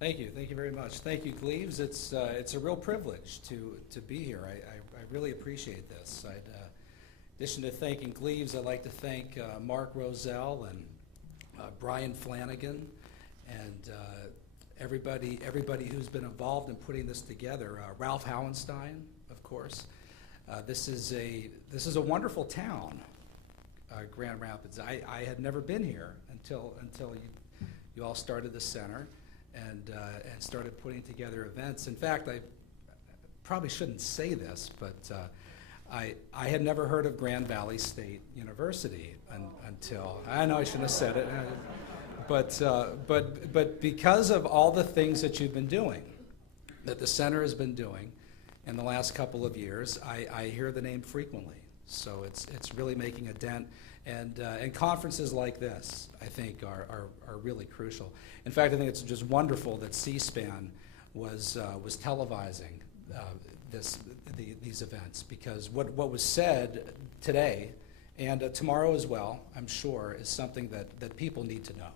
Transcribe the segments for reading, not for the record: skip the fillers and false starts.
Thank you very much. Thank you, Gleaves. It's a real privilege to be here. I really appreciate this. In addition to thanking Gleaves, I'd like to thank Mark Roselle and Brian Flanagan and everybody who's been involved in putting this together. Ralph Howenstein, of course. This is a wonderful town, Grand Rapids. I had never been here until you all started the center and started putting together events. In fact, I probably shouldn't say this, but I had never heard of Grand Valley State University until, I know I shouldn't have said it, but because of all the things that you've been doing, that the center has been doing in the last couple of years, I hear the name frequently. So it's really making a dent, and conferences like this, I think, are really crucial. In fact, I think it's just wonderful that C-SPAN was televising these events, because what was said today and tomorrow as well, I'm sure, is something that people need to know,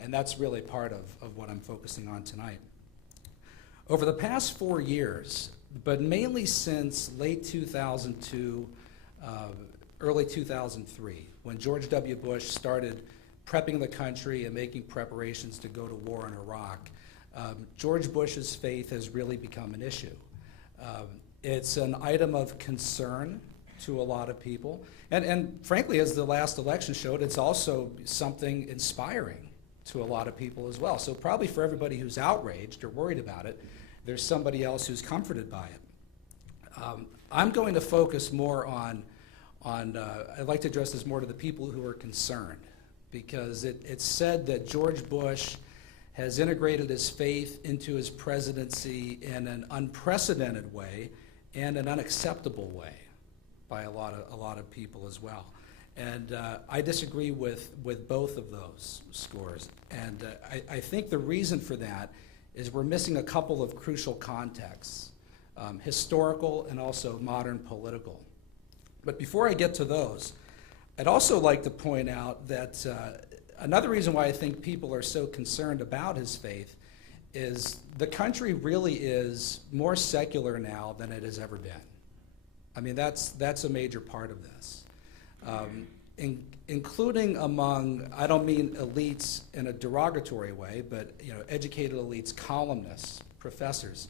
and that's really part of what I'm focusing on tonight. Over the past 4 years, but mainly since late 2002, early 2003, when George W. Bush started prepping the country and making preparations to go to war in Iraq, George Bush's faith has really become an issue. It's an item of concern to a lot of people, and frankly, as the last election showed, it's also something inspiring to a lot of people as well. So probably for everybody who's outraged or worried about it, there's somebody else who's comforted by it. I'm going to focus more on I'd like to address this more to the people who are concerned, because it's said that George Bush has integrated his faith into his presidency in an unprecedented way and an unacceptable way by a lot of people as well. And I disagree with both of those scores. And I think the reason for that is we're missing a couple of crucial contexts, historical and also modern political. But before I get to those, I'd also like to point out that another reason why I think people are so concerned about his faith is the country really is more secular now than it has ever been. I mean, that's a major part of this. Including among, I don't mean elites in a derogatory way, but educated elites, columnists, professors.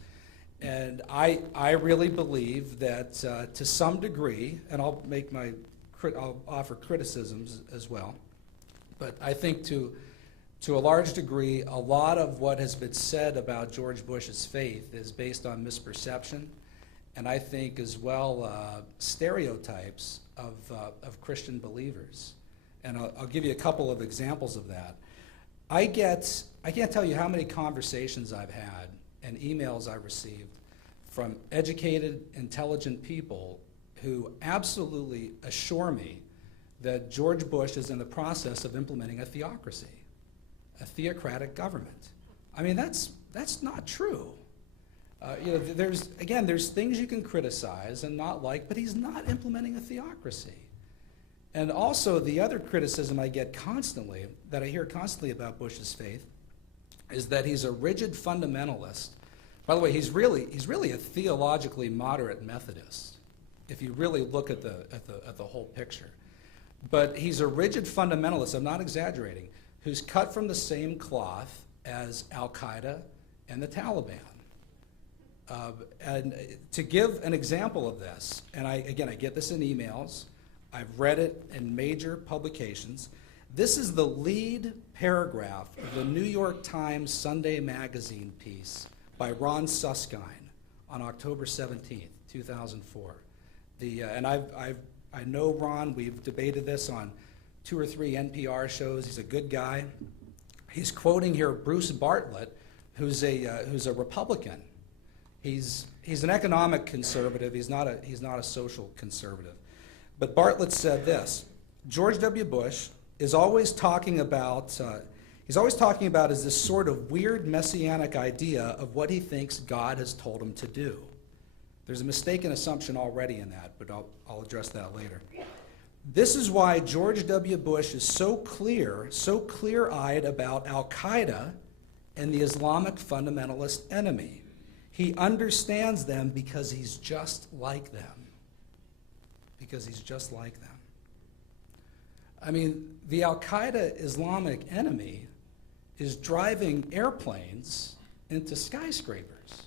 And I really believe that to some degree, and I'll offer criticisms as well, but I think to a large degree, a lot of what has been said about George Bush's faith is based on misperception, and I think as well stereotypes of Christian believers. And I'll give you a couple of examples of that. I can't tell you how many conversations I've had and emails I received from educated, intelligent people who absolutely assure me that George Bush is in the process of implementing a theocracy, a theocratic government. I mean, that's not true. There's things you can criticize and not like, but he's not implementing a theocracy. And also, the other criticism I get constantly, that I hear constantly about Bush's faith, is that he's a rigid fundamentalist. By the way, he's really a theologically moderate Methodist, if you really look at the whole picture. But he's a rigid fundamentalist, I'm not exaggerating, who's cut from the same cloth as Al-Qaeda and the Taliban. And to give an example of this, and I get this in emails, I've read it in major publications. This is the lead paragraph of the New York Times Sunday magazine piece by Ron Suskind on October 17th, 2004. And I know Ron, we've debated this on 2 or 3 NPR shows. He's a good guy. He's quoting here Bruce Bartlett, who's a Republican. He's an economic conservative. He's not a social conservative. But Bartlett said this: George W. Bush is always talking about is this sort of weird messianic idea of what he thinks God has told him to do. There's a mistaken assumption already in that, but I'll address that later. This is why George W. Bush is so clear-eyed about Al-Qaeda and the Islamic fundamentalist enemy. He understands them because he's just like them. Because he's just like them. I mean, the Al-Qaeda Islamic enemy is driving airplanes into skyscrapers.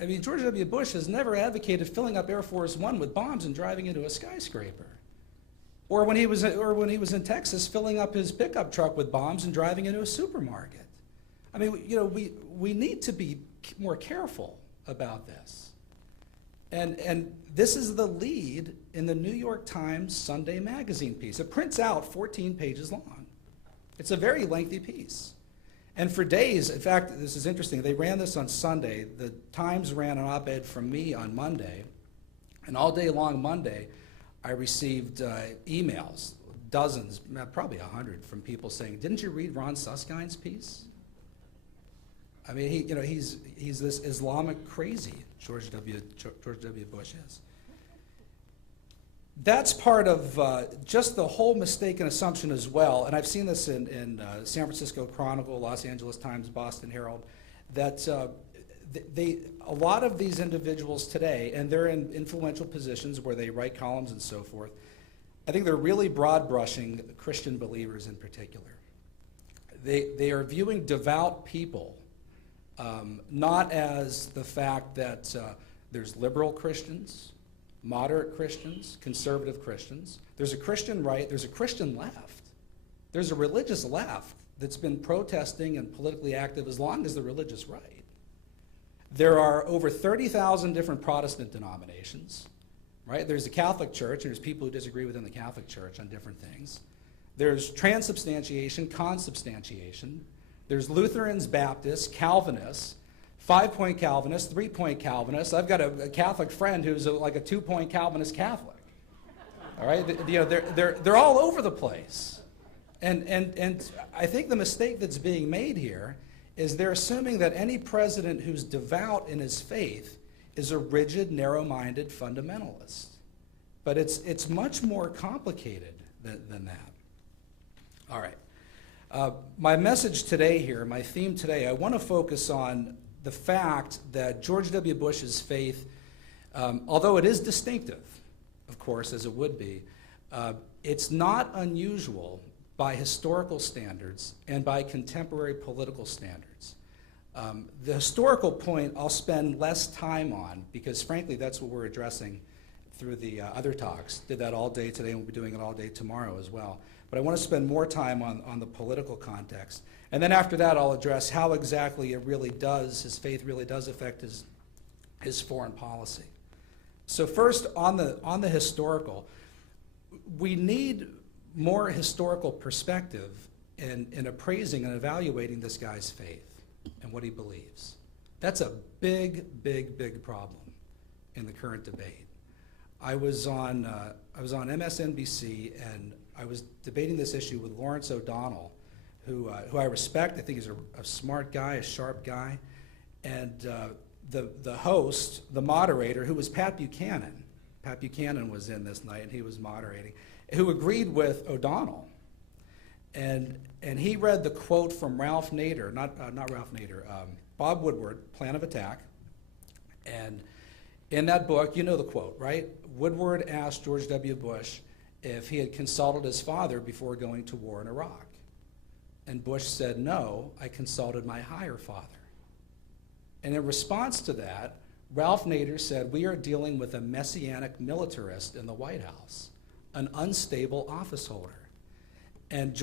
I mean, George W. Bush has never advocated filling up Air Force One with bombs and driving into a skyscraper. Or when he was in Texas, filling up his pickup truck with bombs and driving into a supermarket. I mean, you know, we need to be more careful about this. And this is the lead in the New York Times Sunday magazine piece. It prints out 14 pages long. It's a very lengthy piece. And for days, in fact, this is interesting, they ran this on Sunday. The Times ran an op-ed from me on Monday. And all day long Monday, I received emails, dozens, probably 100, from people saying, "Didn't you read Ron Suskind's piece?" I mean, he's this Islamic crazy, George W. Bush is. That's part of just the whole mistaken assumption as well, and I've seen this in San Francisco Chronicle, Los Angeles Times, Boston Herald, that a lot of these individuals today, and they're in influential positions where they write columns and so forth, I think they're really broad brushing Christian believers in particular. They are viewing devout people not as the fact that there's liberal Christians, moderate Christians, conservative Christians. There's a Christian right, there's a Christian left. There's a religious left that's been protesting and politically active as long as the religious right. There are over 30,000 different Protestant denominations, right? There's the Catholic Church, and there's people who disagree within the Catholic Church on different things. There's transubstantiation, consubstantiation. There's Lutherans, Baptists, Calvinists, 5-point Calvinists, 3-point Calvinists. I've got a Catholic friend who's like a 2-point Calvinist Catholic. All right, they're all over the place, and I think the mistake that's being made here is they're assuming that any president who's devout in his faith is a rigid, narrow-minded fundamentalist. But it's much more complicated than that. All right. My message today here, my theme today, I want to focus on the fact that George W. Bush's faith, although it is distinctive, of course, as it would be, it's not unusual by historical standards and by contemporary political standards. The historical point I'll spend less time on because, frankly, that's what we're addressing through the other talks. Did that all day today, and we'll be doing it all day tomorrow as well. But I want to spend more time on the political context. And then after that, I'll address how exactly it really does, his faith really does affect his foreign policy. So first, on the historical, we need more historical perspective in appraising and evaluating this guy's faith and what he believes. That's a big, big, big problem in the current debate. I was on MSNBC, and I was debating this issue with Lawrence O'Donnell, who I respect. I think he's a smart guy, a sharp guy. And the host, the moderator, who was Pat Buchanan. Pat Buchanan was in this night, and he was moderating, who agreed with O'Donnell. And he read the quote from Ralph Nader, not Ralph Nader, Bob Woodward, Plan of Attack. And in that book, you know the quote, right? Woodward asked George W. Bush if he had consulted his father before going to war in Iraq. And Bush said, "No, I consulted my higher father." And in response to that, Ralph Nader said, "We are dealing with a messianic militarist in the White House, an unstable office holder." And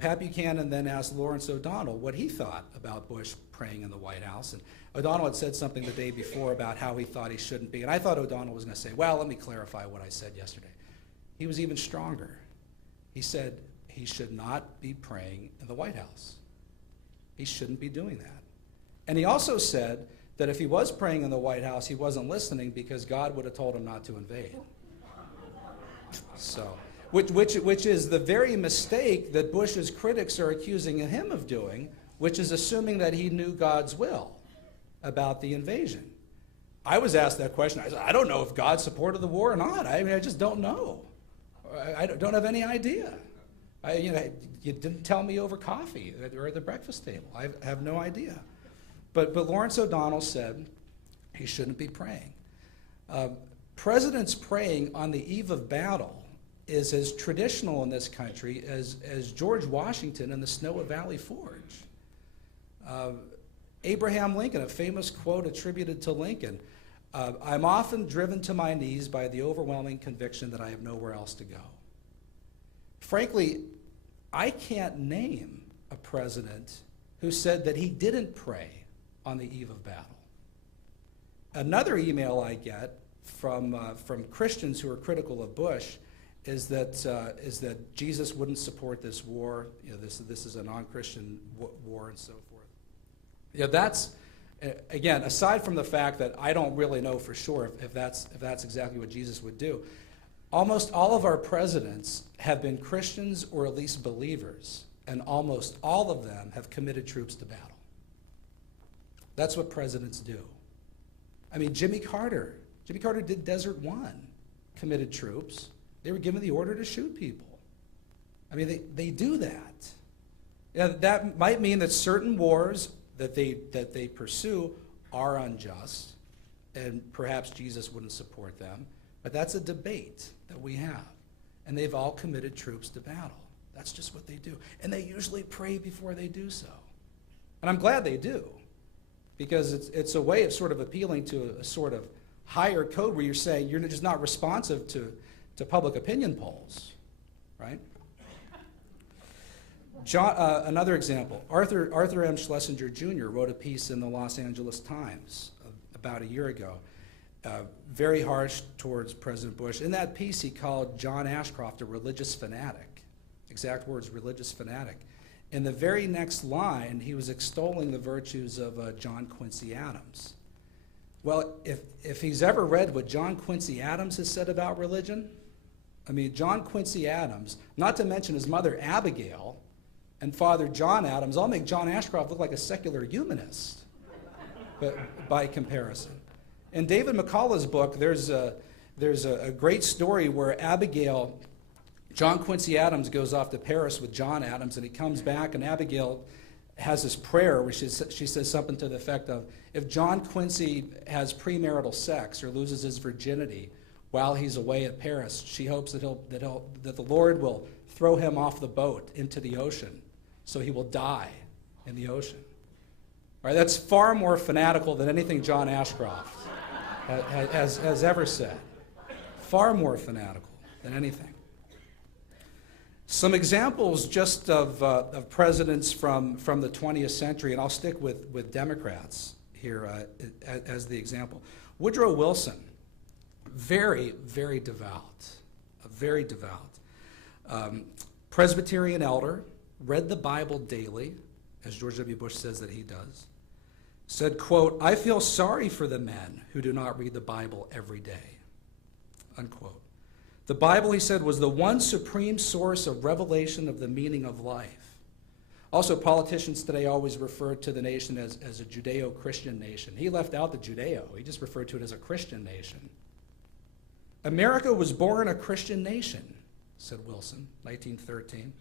Pat Buchanan then asked Lawrence O'Donnell what he thought about Bush praying in the White House. And O'Donnell had said something the day before about how he thought he shouldn't be. And I thought O'Donnell was going to say, "Well, let me clarify what I said yesterday." He was even stronger. He said he should not be praying in the White House. He shouldn't be doing that. And he also said that if he was praying in the White House, he wasn't listening because God would have told him not to invade. So, which is the very mistake that Bush's critics are accusing him of doing, which is assuming that he knew God's will about the invasion. I was asked that question. I said, I don't know if God supported the war or not. I mean, I just don't know. I don't have any idea. You didn't tell me over coffee or at the breakfast table. I have no idea. But Lawrence O'Donnell said he shouldn't be praying. Presidents praying on the eve of battle is as traditional in this country as George Washington and the Snow Valley Forge. Abraham Lincoln, a famous quote attributed to Lincoln, I'm often driven to my knees by the overwhelming conviction that I have nowhere else to go. Frankly, I can't name a president who said that he didn't pray on the eve of battle. Another email I get from Christians who are critical of Bush is that Jesus wouldn't support this war. This is a non-Christian war and so forth. That's, again, aside from the fact that I don't really know for sure if that's exactly what Jesus would do. Almost all of our presidents have been Christians or at least believers, and almost all of them have committed troops to battle. That's what presidents do. I mean, Jimmy Carter did Desert One, committed troops. They were given the order to shoot people. I mean, they do that. That might mean that certain wars that they pursue are unjust, and perhaps Jesus wouldn't support them. But that's a debate that we have. And they've all committed troops to battle. That's just what they do. And they usually pray before they do so. And I'm glad they do, because it's a way of sort of appealing to a sort of higher code where you're saying you're just not responsive to public opinion polls, right? Another example, Arthur M. Schlesinger Jr. wrote a piece in the Los Angeles Times about a year ago, very harsh towards President Bush. In that piece, he called John Ashcroft a religious fanatic. Exact words, religious fanatic. In the very next line, he was extolling the virtues of John Quincy Adams. Well, if he's ever read what John Quincy Adams has said about religion, I mean, John Quincy Adams, not to mention his mother Abigail and Father John Adams, all make John Ashcroft look like a secular humanist, but by comparison. In David McCullough's book, there's a great story where John Quincy Adams goes off to Paris with John Adams, and he comes back, and Abigail has this prayer where she says something to the effect of, if John Quincy has premarital sex or loses his virginity while he's away at Paris, she hopes that the Lord will throw him off the boat into the ocean, so he will die in the ocean. Right? That's far more fanatical than anything John Ashcroft has ever said. Far more fanatical than anything. Some examples just of presidents from the 20th century, and I'll stick with Democrats here as the example. Woodrow Wilson, very, very devout, very devout. Presbyterian elder, read the Bible daily, as George W. Bush says that he does. Said, quote, I feel sorry for the men who do not read the Bible every day, unquote. The Bible, he said, was the one supreme source of revelation of the meaning of life. Also, politicians today always refer to the nation as a Judeo-Christian nation. He left out the Judeo. He just referred to it as a Christian nation. America was born a Christian nation, said Wilson, 1913.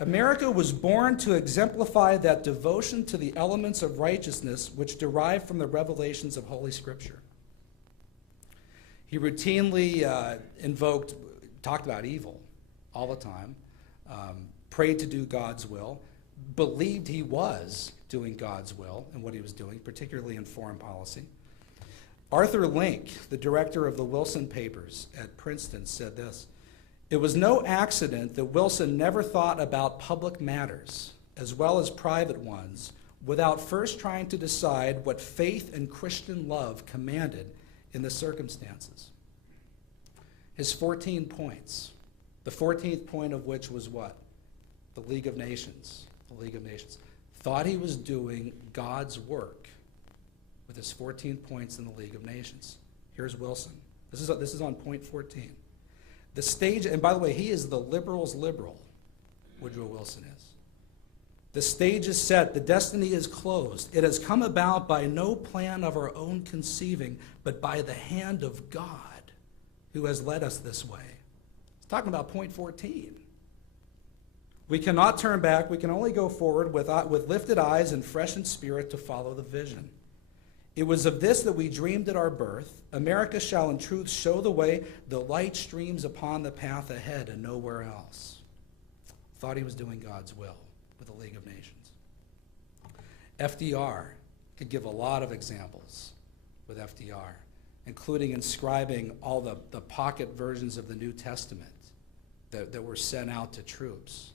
America was born to exemplify that devotion to the elements of righteousness which derive from the revelations of Holy Scripture. He routinely talked about evil all the time, prayed to do God's will, believed he was doing God's will and what he was doing, particularly in foreign policy. Arthur Link, the director of the Wilson Papers at Princeton, said this, it was no accident that Wilson never thought about public matters, as well as private ones, without first trying to decide what faith and Christian love commanded in the circumstances. His 14 points, the 14th point of which was what? The League of Nations. The League of Nations. Thought he was doing God's work with his 14 points in the League of Nations. Here's Wilson. This is on point 14. The stage, and by the way, he is the liberals' liberal, Woodrow Wilson is. The stage is set, the destiny is closed. It has come about by no plan of our own conceiving, but by the hand of God, who has led us this way. He's talking about point 14. We cannot turn back. We can only go forward with lifted eyes and freshened spirit to follow the vision. It was of this that we dreamed at our birth. America shall in truth show the way. The light streams upon the path ahead and nowhere else. Thought he was doing God's will with the League of Nations. FDR could give a lot of examples with FDR, including inscribing all the pocket versions of the New Testament that were sent out to troops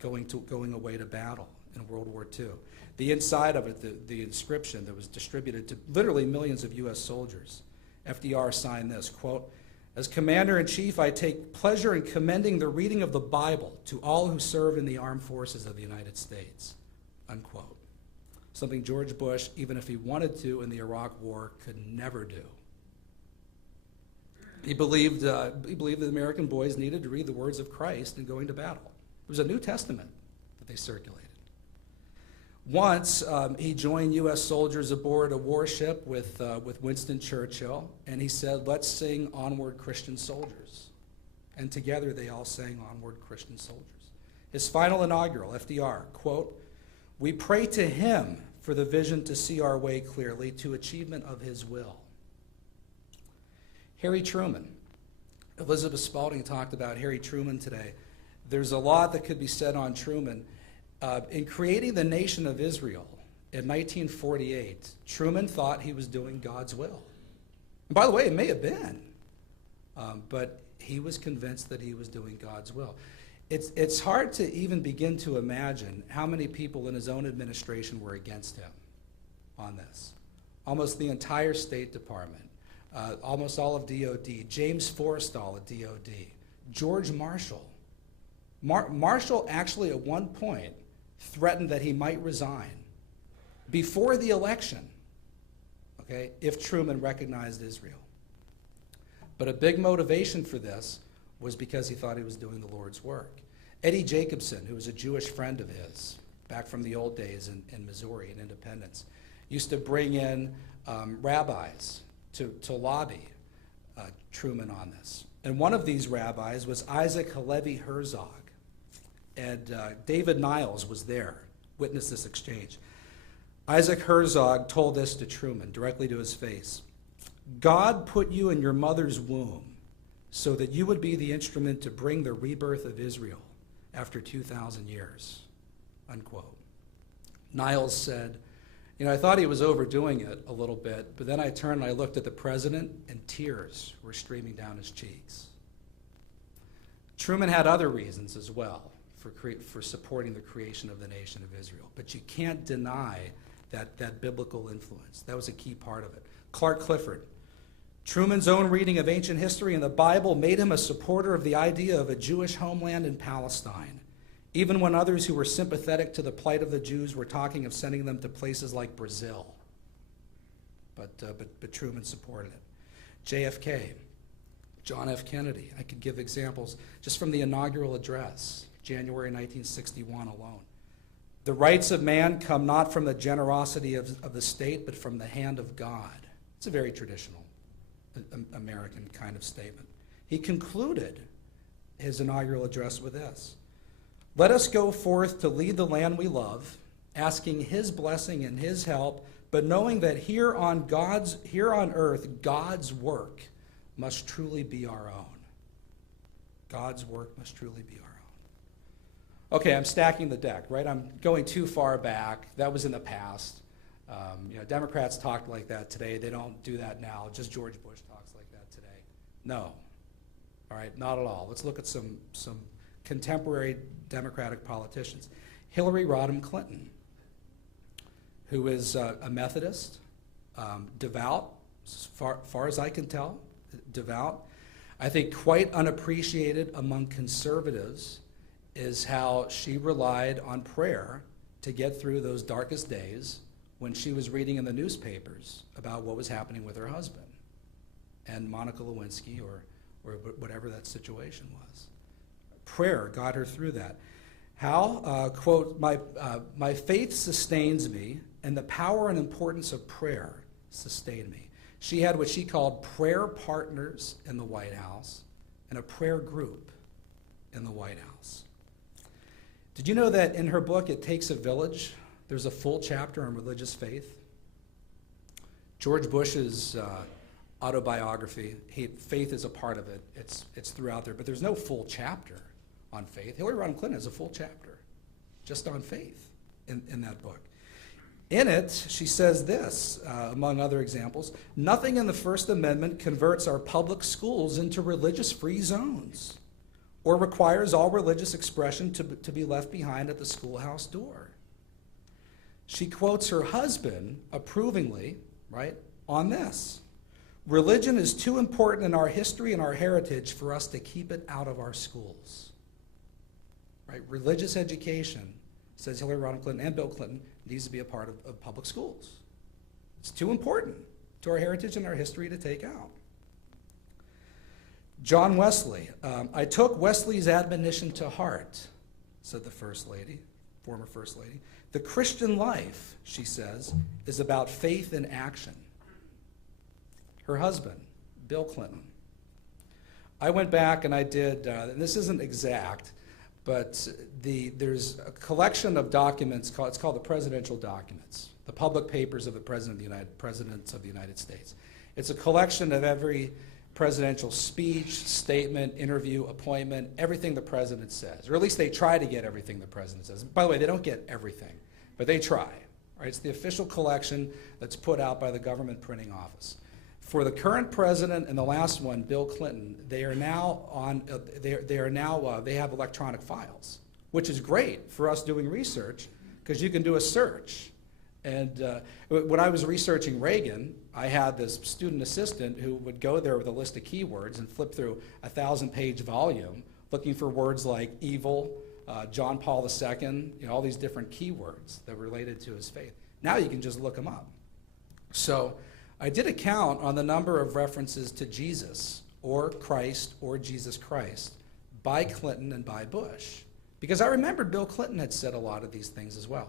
going away to battle in World War II. The inside of it, the inscription that was distributed to literally millions of U.S. soldiers. FDR signed this, quote, "As Commander-in-Chief, I take pleasure in commending the reading of the Bible to all who serve in the armed forces of the United States," unquote. Something George Bush, even if he wanted to in the Iraq War, could never do. He believed that American boys needed to read the words of Christ in going to battle. It was a New Testament that they circulated. Once, he joined U.S. soldiers aboard a warship with Winston Churchill, and he said, "Let's sing Onward Christian Soldiers." And together they all sang Onward Christian Soldiers. His final inaugural, FDR, quote, "We pray to him for the vision to see our way clearly to achievement of his will." Harry Truman. Elizabeth Spaulding talked about Harry Truman today. There's a lot that could be said on Truman. In creating the nation of Israel in 1948, Truman thought he was doing God's will. And by the way, it may have been, but he was convinced that he was doing God's will. It's hard to even begin to imagine how many people in his own administration were against him on this. Almost the entire State Department, almost all of DOD, James Forrestal at DOD, George Marshall. Marshall actually at one point threatened that he might resign before the election, okay, if Truman recognized Israel. But a big motivation for this was because he thought he was doing the Lord's work. Eddie Jacobson, who was a Jewish friend of his, back from the old days in Missouri and independence, used to bring in rabbis to lobby Truman on this. And one of these rabbis was Isaac Halevi Herzog. And David Niles was there, witnessed this exchange. Isaac Herzog told this to Truman, directly to his face. "God put you in your mother's womb so that you would be the instrument to bring the rebirth of Israel after 2,000 years, unquote. Niles said, I thought he was overdoing it a little bit, but then I turned and I looked at the president and tears were streaming down his cheeks. Truman had other reasons as well for supporting the creation of the nation of Israel, but you can't deny that biblical influence. That was a key part of it. Clark Clifford. Truman's own reading of ancient history and the Bible made him a supporter of the idea of a Jewish homeland in Palestine, even when others who were sympathetic to the plight of the Jews were talking of sending them to places like Brazil. But Truman supported it. JFK, John F. Kennedy. I could give examples just from the inaugural address, January 1961 alone. The rights of man come not from the generosity of the state, but from the hand of God. It's a very traditional American kind of statement. He concluded his inaugural address with this: "Let us go forth to lead the land we love, asking his blessing and his help, but knowing that here on earth, God's work must truly be our own." God's work must truly be our own. Okay, I'm stacking the deck, right? I'm going too far back. That was in the past. Democrats talked like that today. They don't do that now. Just George Bush talks like that today. No. All right, not at all. Let's look at some contemporary Democratic politicians. Hillary Rodham Clinton, who is a Methodist, devout, as far as I can tell, devout. I think quite unappreciated among conservatives is how she relied on prayer to get through those darkest days when she was reading in the newspapers about what was happening with her husband and Monica Lewinsky or whatever that situation was. Prayer got her through that. How? Quote, my faith sustains me, and the power and importance of prayer sustained me. She had what she called prayer partners in the White House and a prayer group in the White House. Did you know that in her book, It Takes a Village, there's a full chapter on religious faith? George Bush's autobiography, faith is a part of it. It's throughout there, but there's no full chapter on faith. Hillary Rodham Clinton has a full chapter just on faith in that book. In it, she says this, among other examples: nothing in the First Amendment converts our public schools into religious-free zones or requires all religious expression to be left behind at the schoolhouse door. She quotes her husband approvingly, right, on this: religion is too important in our history and our heritage for us to keep it out of our schools. Right? Religious education, says Hillary Rodham Clinton and Bill Clinton, needs to be a part of public schools. It's too important to our heritage and our history to take out. John Wesley, I took Wesley's admonition to heart, said the First Lady, former First Lady. The Christian life, she says, is about faith in action. Her husband, Bill Clinton. I went back and I did, and this isn't exact, but there's a collection of documents, it's called the presidential documents, the public papers of the presidents of the United States. It's a collection of every presidential speech, statement, interview, appointment, everything the president says, or at least they try to get everything the president says. By the way, they don't get everything, but they try. Right? It's the official collection that's put out by the government printing office. For the current president and the last one, Bill Clinton, they are now on. They have electronic files, which is great for us doing research because you can do a search. And when I was researching Reagan, I had this student assistant who would go there with a list of keywords and flip through a 1,000-page volume looking for words like evil, John Paul II, all these different keywords that related to his faith. Now you can just look them up. So I did a count on the number of references to Jesus or Christ or Jesus Christ by Clinton and by Bush, because I remembered Bill Clinton had said a lot of these things as well.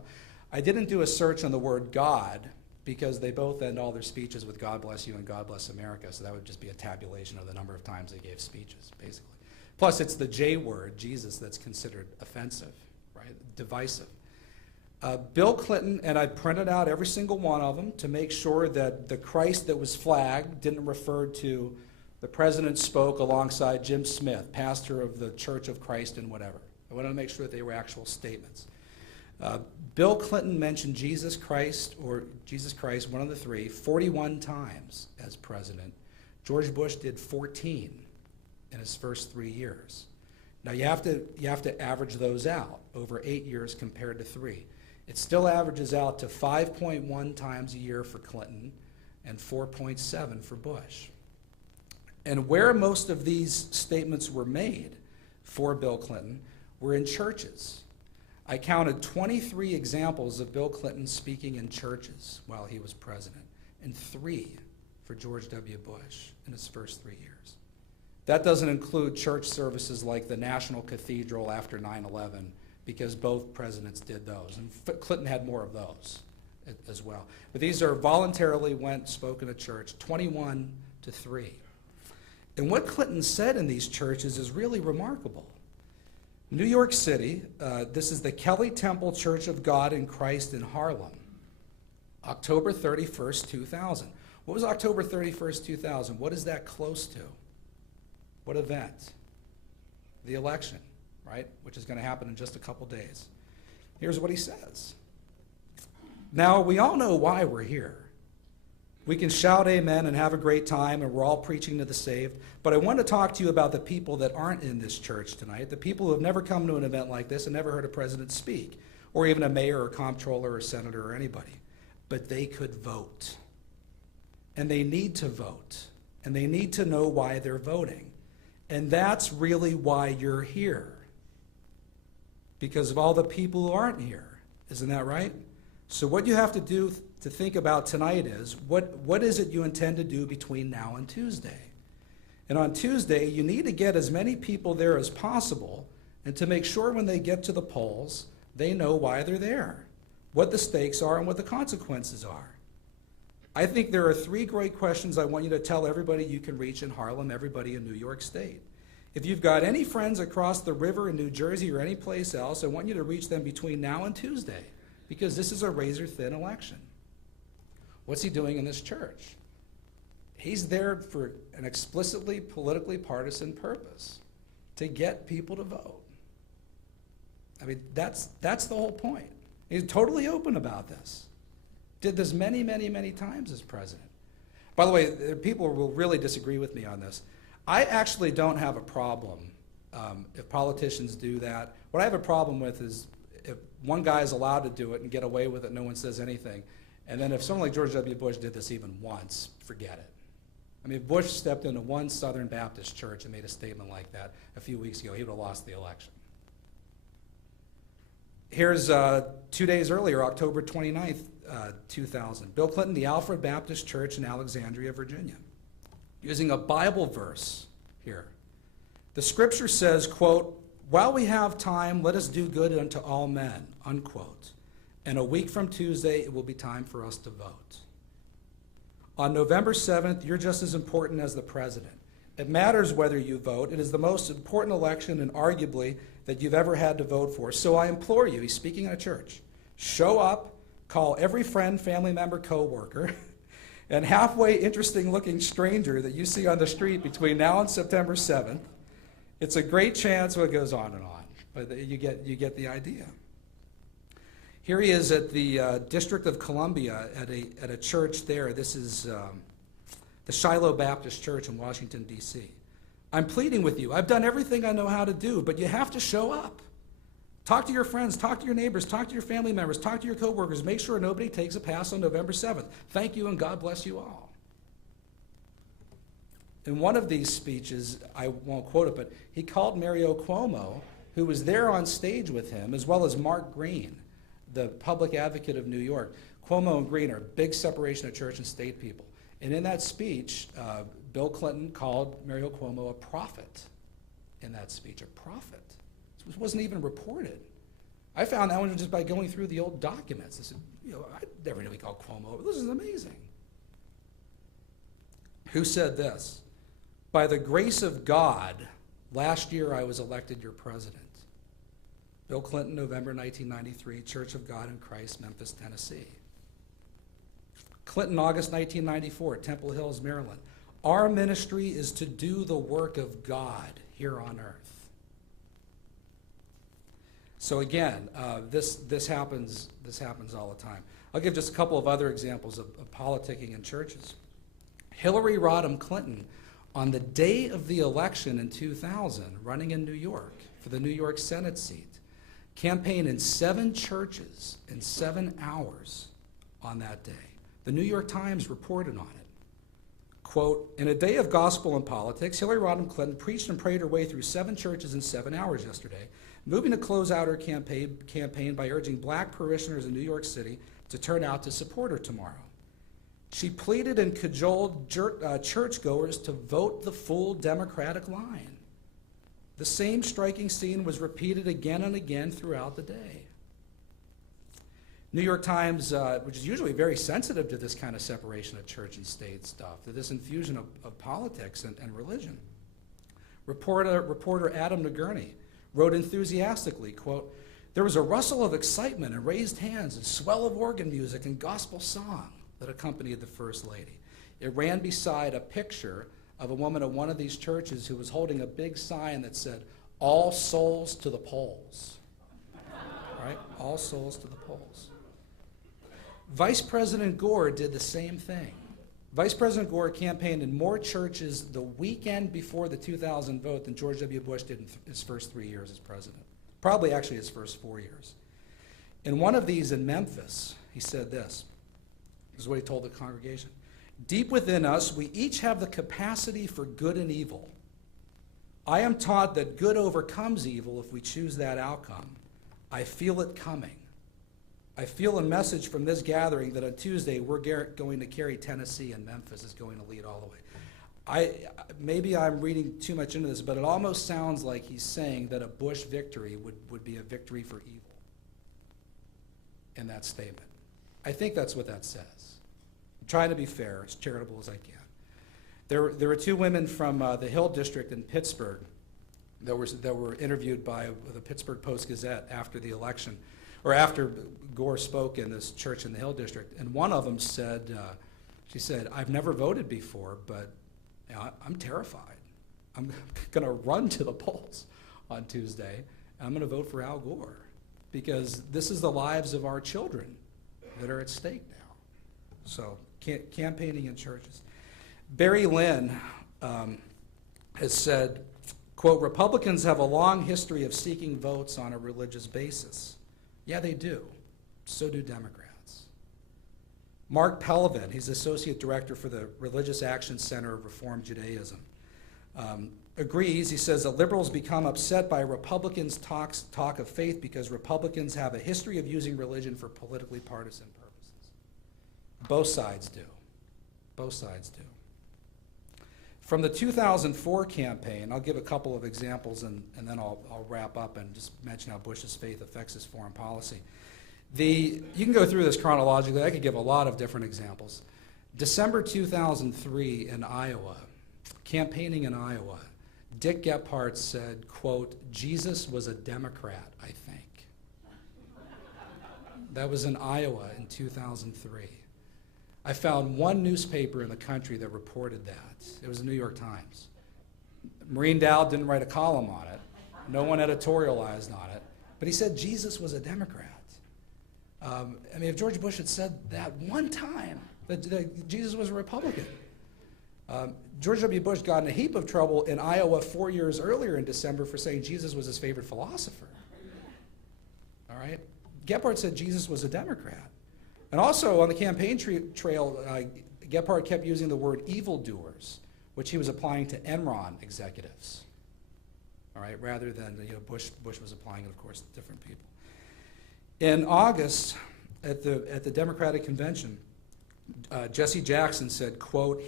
I didn't do a search on the word God because they both end all their speeches with God bless you and God bless America, so that would just be a tabulation of the number of times they gave speeches, basically. Plus, it's the J word, Jesus, that's considered offensive, right? Divisive. Bill Clinton, and I printed out every single one of them to make sure that the Christ that was flagged didn't refer to the president spoke alongside Jim Smith, pastor of the Church of Christ and whatever. I wanted to make sure that they were actual statements. Bill Clinton mentioned Jesus Christ, one of the three, 41 times as president. George Bush did 14 in his first 3 years. Now you have to average those out over 8 years compared to 3. It still averages out to 5.1 times a year for Clinton and 4.7 for Bush. And where most of these statements were made for Bill Clinton were in churches. I counted 23 examples of Bill Clinton speaking in churches while he was president, and 3 for George W. Bush in his first 3 years. That doesn't include church services like the National Cathedral after 9/11, because both presidents did those, and Clinton had more of those as well. But these are voluntarily spoken at church, 21 to 3. And what Clinton said in these churches is really remarkable. New York City, this is the Kelly Temple Church of God in Christ in Harlem, October 31st, 2000. What was October 31st, 2000? What is that close to? What event? The election, right? Which is going to happen in just a couple days. Here's what he says. Now, we all know why we're here. We can shout amen and have a great time, and we're all preaching to the saved. But I want to talk to you about the people that aren't in this church tonight, the people who have never come to an event like this and never heard a president speak, or even a mayor or comptroller or senator or anybody. But they could vote. And they need to vote. And they need to know why they're voting. And that's really why you're here. Because of all the people who aren't here. Isn't that right? So what you have to do to think about tonight is, what is it you intend to do between now and Tuesday? And on Tuesday, you need to get as many people there as possible, and to make sure when they get to the polls, they know why they're there, what the stakes are, and what the consequences are. I think there are 3 great questions I want you to tell everybody you can reach in Harlem, everybody in New York State. If you've got any friends across the river in New Jersey or any place else, I want you to reach them between now and Tuesday, because this is a razor-thin election. What's he doing in this church? He's there for an explicitly politically partisan purpose, to get people to vote. I mean, that's the whole point. He's totally open about this. Did this many, many, many times as president. By the way, people will really disagree with me on this. I actually don't have a problem if politicians do that. What I have a problem with is if one guy is allowed to do it and get away with it, no one says anything. And then if someone like George W. Bush did this even once, forget it. I mean, if Bush stepped into one Southern Baptist church and made a statement like that a few weeks ago, he would have lost the election. Here's 2 days earlier, October 29th, 2000. Bill Clinton, the Alfred Baptist Church in Alexandria, Virginia. Using a Bible verse here. The scripture says, quote, "While we have time, let us do good unto all men," unquote. And a week from Tuesday, it will be time for us to vote. On November 7th, you're just as important as the president. It matters whether you vote. It is the most important election, and arguably, that you've ever had to vote for. So I implore you, he's speaking in a church, show up, call every friend, family member, co-worker, and halfway interesting-looking stranger that you see on the street between now and September 7th. It's a great chance. Well, it goes on and on, but you get the idea. Here he is at the District of Columbia at a church there. This is the Shiloh Baptist Church in Washington, D.C. I'm pleading with you. I've done everything I know how to do, but you have to show up. Talk to your friends, talk to your neighbors, talk to your family members, talk to your coworkers. Make sure nobody takes a pass on November 7th. Thank you, and God bless you all. In one of these speeches, I won't quote it, but he called Mario Cuomo, who was there on stage with him, as well as Mark Green, the public advocate of New York. Cuomo and Green are big separation of church and state people. And in that speech, Bill Clinton called Mario Cuomo a prophet in that speech, a prophet. This wasn't even reported. I found that one just by going through the old documents. I said, I never knew he called Cuomo, but this is amazing. Who said this? By the grace of God, last year I was elected your president. Bill Clinton, November 1993, Church of God in Christ, Memphis, Tennessee. Clinton, August 1994, Temple Hills, Maryland. Our ministry is to do the work of God here on earth. So again, this happens all the time. I'll give just a couple of other examples of politicking in churches. Hillary Rodham Clinton, on the day of the election in 2000, running in New York for the New York Senate seat, campaigned in 7 churches in 7 hours on that day. The New York Times reported on it. Quote, in a day of gospel and politics, Hillary Rodham Clinton preached and prayed her way through 7 churches in 7 hours yesterday, moving to close out her campaign by urging black parishioners in New York City to turn out to support her tomorrow. She pleaded and cajoled churchgoers to vote the full Democratic line. The same striking scene was repeated again and again throughout the day. New York Times, which is usually very sensitive to this kind of separation of church and state stuff, to this infusion of politics and religion. Reporter Adam Nagurney wrote enthusiastically, quote, there was a rustle of excitement and raised hands and swell of organ music and gospel song that accompanied the First Lady. It ran beside a picture of a woman at one of these churches who was holding a big sign that said, all souls to the polls. Right? All souls to the polls. Vice President Gore did the same thing. Vice President Gore campaigned in more churches the weekend before the 2000 vote than George W. Bush did in his first 3 years as president. Probably actually his first 4 years. In one of these in Memphis, he said this. This is what he told the congregation. Deep within us, we each have the capacity for good and evil. I am taught that good overcomes evil if we choose that outcome. I feel it coming. I feel a message from this gathering that on Tuesday we're going to carry Tennessee, and Memphis is going to lead all the way. Maybe I'm reading too much into this, but it almost sounds like he's saying that a Bush victory would be a victory for evil in that statement. I think that's what that says. I'm trying to be fair, as charitable as I can. There were 2 women from the Hill District in Pittsburgh that were interviewed by the Pittsburgh Post-Gazette after the election, or after Gore spoke in this church in the Hill District. And one of them said, she said, "I've never voted before, but I'm terrified. I'm going to run to the polls on Tuesday, and I'm going to vote for Al Gore, because this is the lives of our children that are at stake now." So campaigning in churches. Barry Lynn has said, quote, "Republicans have a long history of seeking votes on a religious basis." Yeah, they do. So do Democrats. Mark Pelvin, he's Associate Director for the Religious Action Center of Reform Judaism, agrees. He says that liberals become upset by Republicans' talk of faith because Republicans have a history of using religion for politically partisan purposes. Both sides do. Both sides do. From the 2004 campaign, I'll give a couple of examples and then I'll wrap up and just mention how Bush's faith affects his foreign policy. You can go through this chronologically. I could give a lot of different examples. December 2003 in Iowa, campaigning in Iowa, Dick Gephardt said, quote, "Jesus was a Democrat, I think." That was in Iowa in 2003. I found one newspaper in the country that reported that. It was the New York Times. Maureen Dowd didn't write a column on it. No one editorialized on it. But he said Jesus was a Democrat. I mean, if George Bush had said that one time, that Jesus was a Republican. George W. Bush got in a heap of trouble in Iowa 4 years earlier in December for saying Jesus was his favorite philosopher. All right? Gephardt said Jesus was a Democrat. And also on the campaign trail, Gephardt kept using the word evildoers, which he was applying to Enron executives. All right, rather than Bush was applying it, of course, to different people. In August, at the Democratic convention, Jesse Jackson said, quote,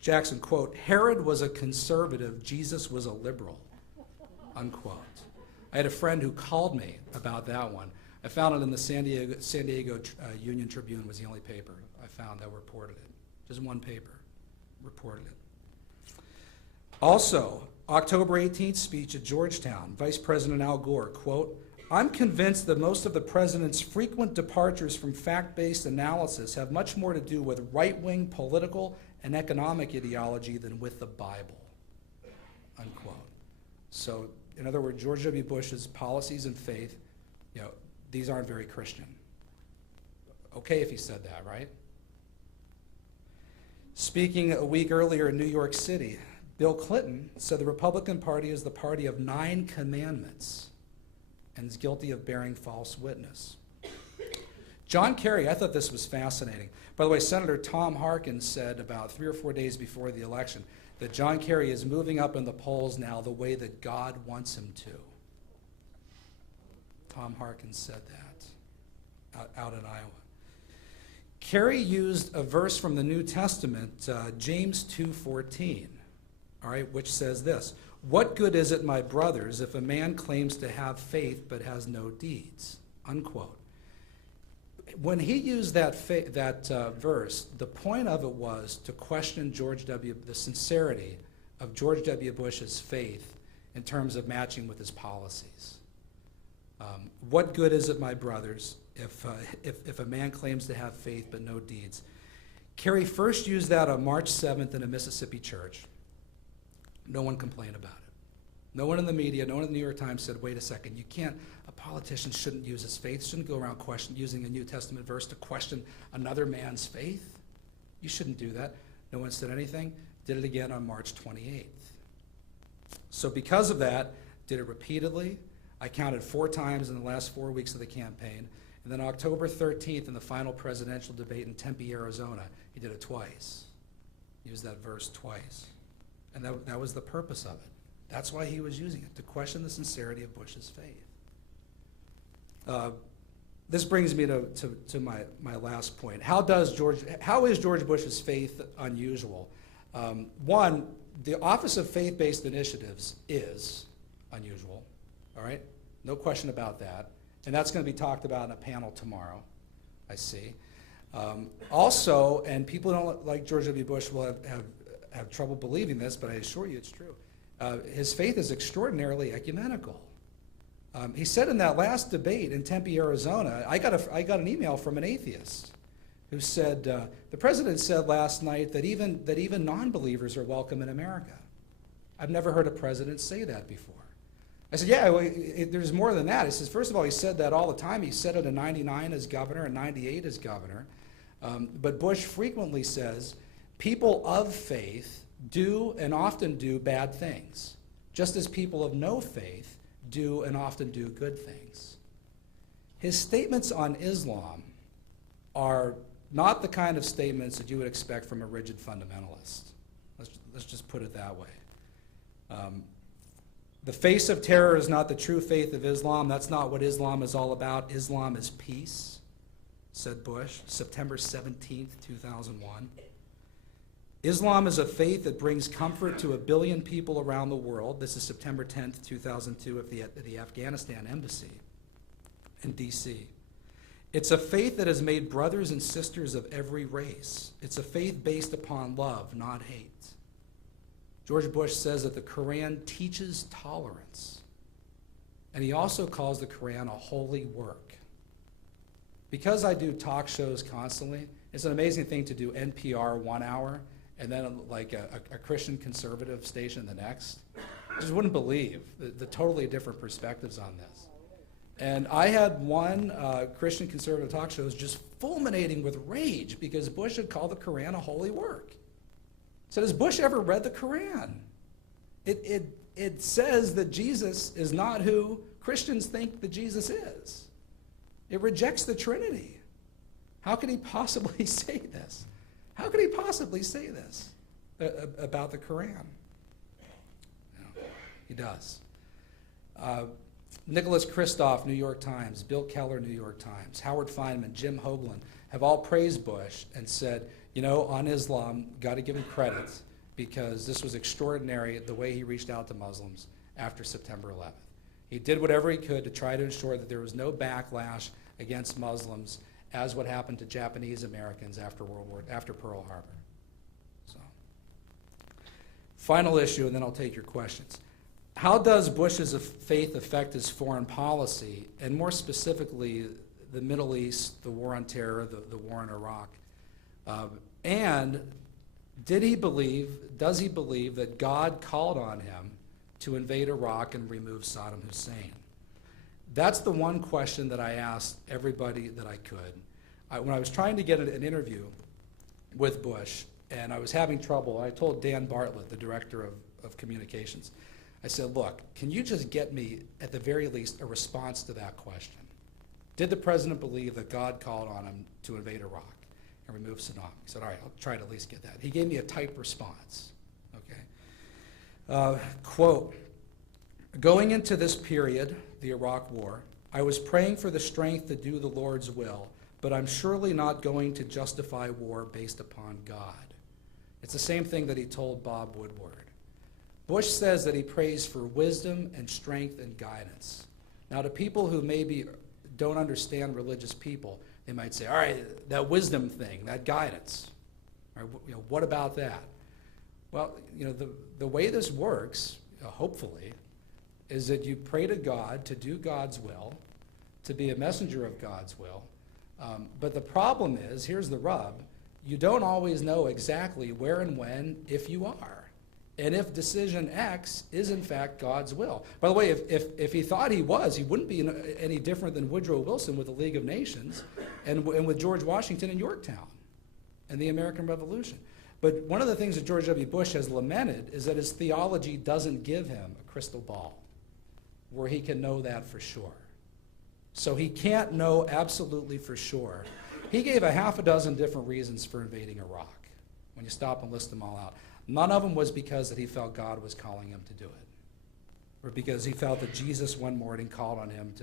Jackson, quote, "Herod was a conservative, Jesus was a liberal," unquote. I had a friend who called me about that one. I found it in the San Diego Union Tribune was the only paper I found that reported it. Just one paper reported it. Also, October 18th speech at Georgetown, Vice President Al Gore, quote, "I'm convinced that most of the president's frequent departures from fact-based analysis have much more to do with right-wing political and economic ideology than with the Bible," unquote. So, in other words, George W. Bush's policies and faith, these aren't very Christian. Okay if he said that, right? Speaking a week earlier in New York City, Bill Clinton said the Republican Party is the party of 9 commandments and is guilty of bearing false witness. John Kerry, I thought this was fascinating. By the way, Senator Tom Harkin said about 3 or 4 days before the election that John Kerry is moving up in the polls now the way that God wants him to. Tom Harkin said that out in Iowa. Kerry used a verse from the New Testament, James 2:14, all right, which says this: "What good is it, my brothers, if a man claims to have faith but has no deeds?" Unquote. When he used that verse, the point of it was to question the sincerity of George W. Bush's faith in terms of matching with his policies. What good is it, my brothers, if a man claims to have faith but no deeds? Kerry first used that on March 7th in a Mississippi church. No one complained about it. No one in the media, no one in the New York Times said, wait a second, a politician shouldn't use his faith, shouldn't go around using a New Testament verse to question another man's faith. You shouldn't do that. No one said anything. Did it again on March 28th. So because of that, did it repeatedly. I counted 4 times in the last 4 weeks of the campaign. And then October 13th in the final presidential debate in Tempe, Arizona, he did it twice. He used that verse twice. And that was the purpose of it. That's why he was using it, to question the sincerity of Bush's faith. This brings me to my last point. How is George Bush's faith unusual? One, the Office of Faith-Based Initiatives is unusual, all right? No question about that. And that's going to be talked about in a panel tomorrow, I see. Also, and people who don't like George W. Bush will have trouble believing this, but I assure you it's true. His faith is extraordinarily ecumenical. He said in that last debate in Tempe, Arizona, I got an email from an atheist who said, the president said last night that even non-believers are welcome in America. I've never heard a president say that before. I said, yeah, well, there's more than that. He says, first of all, he said that all the time. He said it in 99 as governor and 98 as governor. But Bush frequently says, people of faith do and often do bad things, just as people of no faith do and often do good things. His statements on Islam are not the kind of statements that you would expect from a rigid fundamentalist. Let's just put it that way. The face of terror is not the true faith of Islam. That's not what Islam is all about. Islam is peace, said Bush, September 17th, 2001. Islam is a faith that brings comfort to 1 billion people around the world. This is September 10th, 2002 at the Afghanistan embassy in D.C. It's a faith that has made brothers and sisters of every race. It's a faith based upon love, not hate. George Bush says that the Quran teaches tolerance. And he also calls the Quran a holy work. Because I do talk shows constantly, it's an amazing thing to do NPR 1 hour and then like a Christian conservative station the next. I just wouldn't believe the totally different perspectives on this. And I had one Christian conservative talk show just fulminating with rage because Bush had called the Quran a holy work. So has Bush ever read the Quran? It says that Jesus is not who Christians think that Jesus is. It rejects the Trinity. How could he possibly say this? How could he possibly say this about the Quran? No, he does. Nicholas Kristof, New York Times, Bill Keller, New York Times, Howard Feynman, Jim Hoagland have all praised Bush and said, you know, on Islam, got to give him credit because this was extraordinary the way he reached out to Muslims after September 11th. He did whatever he could to try to ensure that there was no backlash against Muslims as what happened to Japanese Americans after Pearl Harbor. So, final issue, and then I'll take your questions. How does Bush's faith affect his foreign policy, and more specifically, the Middle East, the war on terror, the war in Iraq? And does he believe that God called on him to invade Iraq and remove Saddam Hussein? That's the one question that I asked everybody that I could. When I was trying to get an interview with Bush, and I was having trouble, I told Dan Bartlett, the director of communications, I said, look, can you just get me, at the very least, a response to that question? Did the president believe that God called on him to invade Iraq and remove Saddam? He said, all right, I'll try to at least get that. He gave me a typed response, okay? Quote, going into this period, the Iraq War, I was praying for the strength to do the Lord's will, but I'm surely not going to justify war based upon God. It's the same thing that he told Bob Woodward. Bush says that he prays for wisdom and strength and guidance. Now, to people who maybe don't understand religious people, they might say, all right, that wisdom thing, that guidance, all right, what about that? Well, the way this works, hopefully, is that you pray to God to do God's will, to be a messenger of God's will. But the problem is, here's the rub, you don't always know exactly where and when, if you are. And if decision X is in fact God's will. By the way, if he thought he was, he wouldn't be any different than Woodrow Wilson with the League of Nations and with George Washington in Yorktown and the American Revolution. But one of the things that George W. Bush has lamented is that his theology doesn't give him a crystal ball where he can know that for sure. So he can't know absolutely for sure. He gave a half a dozen different reasons for invading Iraq, when you stop and list them all out. None of them was because that he felt God was calling him to do it, or because he felt that Jesus one morning called on him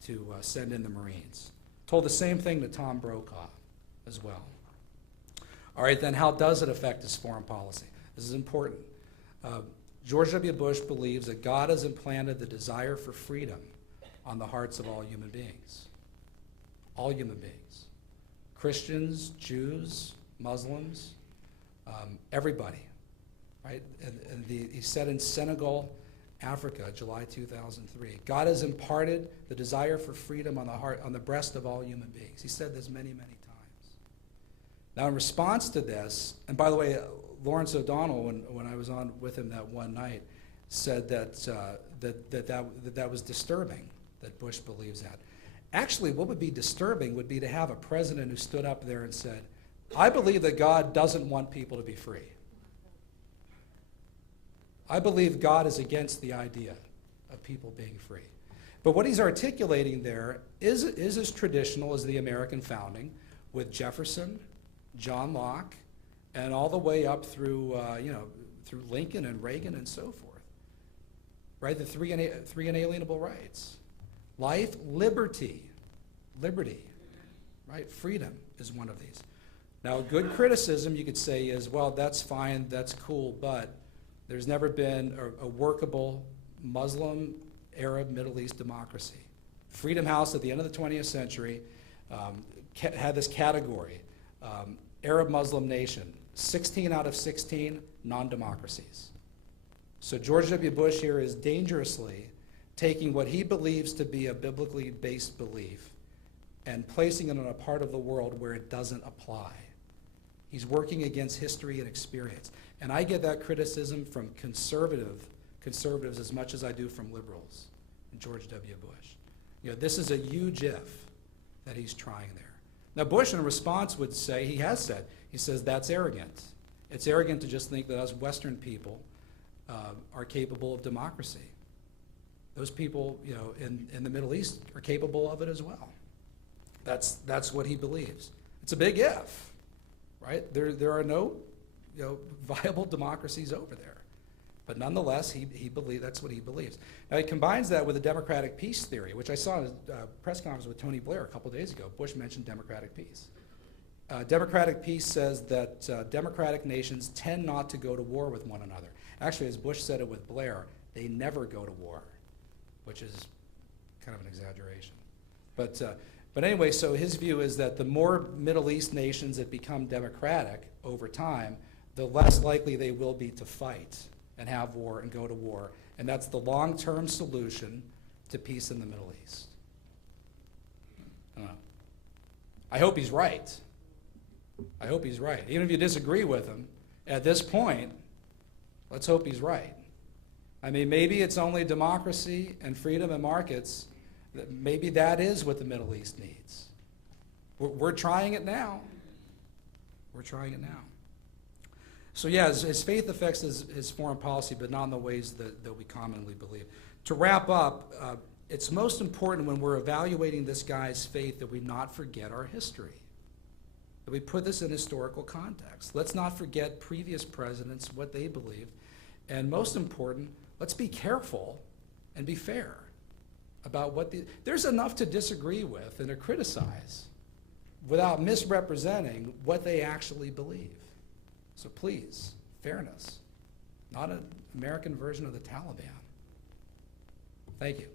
to send in the Marines. Told the same thing to Tom Brokaw as well. All right, then how does it affect his foreign policy? This is important. George W. Bush believes that God has implanted the desire for freedom on the hearts of all human beings. All human beings. Christians, Jews, Muslims, everybody. right? He said in Senegal, Africa, July 2003, God has imparted the desire for freedom on the breast of all human beings. He said this many, many times. Now, in response to this, and by the way, Lawrence O'Donnell, when I was on with him that one night, said that was disturbing, that Bush believes that. Actually, what would be disturbing would be to have a president who stood up there and said, I believe that God doesn't want people to be free. I believe God is against the idea of people being free. But what he's articulating there is as traditional as the American founding, with Jefferson, John Locke, and all the way up through through Lincoln and Reagan and so forth. Right, the three inalienable rights: life, liberty, right? Freedom is one of these. Now, a good criticism you could say is, well, that's fine, that's cool, but there's never been a workable Muslim, Arab, Middle East democracy. Freedom House at the end of the 20th century had this category, Arab Muslim nation, 16 out of 16 non-democracies. So George W. Bush here is dangerously taking what he believes to be a biblically based belief and placing it in a part of the world where it doesn't apply. He's working against history and experience. And I get that criticism from conservatives as much as I do from liberals and George W. Bush. This is a huge if that he's trying there. Now, Bush in response would say, he says that's arrogant. It's arrogant to just think that us Western people are capable of democracy. Those people, in the Middle East are capable of it as well. That's what he believes. It's a big if, right? There are no, viable democracies over there, but nonetheless, he that's what he believes. Now he combines that with the democratic peace theory, which I saw in a press conference with Tony Blair a couple days ago. Bush mentioned democratic peace. Democratic peace says that democratic nations tend not to go to war with one another. Actually, as Bush said it with Blair, they never go to war, which is kind of an exaggeration. But anyway, so his view is that the more Middle East nations that become democratic over time, the less likely they will be to fight and have war and go to war. And that's the long-term solution to peace in the Middle East. I don't know. I hope he's right. I hope he's right. Even if you disagree with him, at this point, let's hope he's right. I mean, maybe it's only democracy and freedom and markets. Maybe that is what the Middle East needs. We're trying it now. We're trying it now. So yeah, his faith affects his foreign policy, but not in the ways that we commonly believe. To wrap up, it's most important when we're evaluating this guy's faith that we not forget our history, that we put this in historical context. Let's not forget previous presidents, what they believed, and most important, let's be careful and be fair about there's enough to disagree with and to criticize without misrepresenting what they actually believe. So please, fairness, not an American version of the Taliban. Thank you.